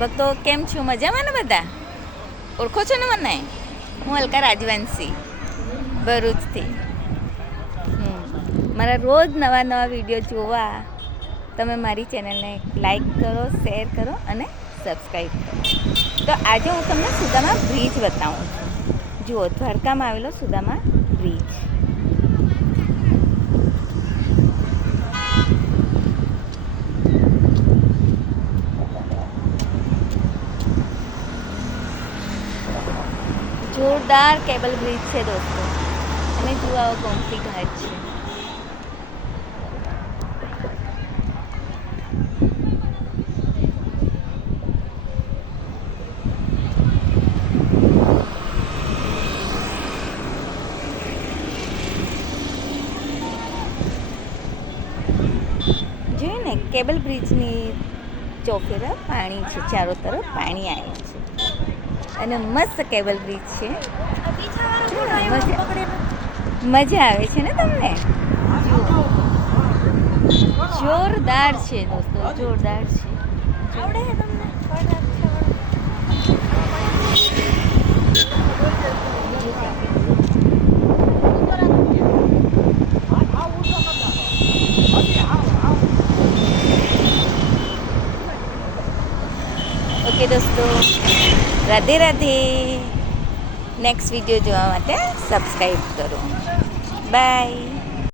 ભક્તો કેમ છો? મજામાં ને બધા? ઓળખો છો ને મને? હું અલકા રાજવંશી, ભરૂચથી. મારા રોજ નવા નવા વિડીયો જોવા તમે મારી ચેનલને લાઈક કરો, શેર કરો અને સબસ્ક્રાઈબ કરો. તો આજે હું તમને સુદામા બ્રિજ બતાવું છું. જુઓ, દ્વારકામાં આવેલો સુદામા બ્રિજ. જોરદાર કેબલ બ્રિજ છે દોસ્તો, અને જુઓ આવો ગોમતી ઘાટ છે. જોયું ને, કેબલ બ્રિજની ચોફેરા પાણી છે, ચારો તરફ પાણી આવ્યું છે અને મસ્ત કેબલ બ્રિજ છે. મજા આવે છે ને તમને? જોરદાર છે દોસ્તો, જોરદાર છે. આવડે છે તમને? ઓકે દોસ્તો, રાધે રાધે. નેક્સ્ટ વિડીયો જોવા માટે સબસ્ક્રાઈબ કરો. બાય.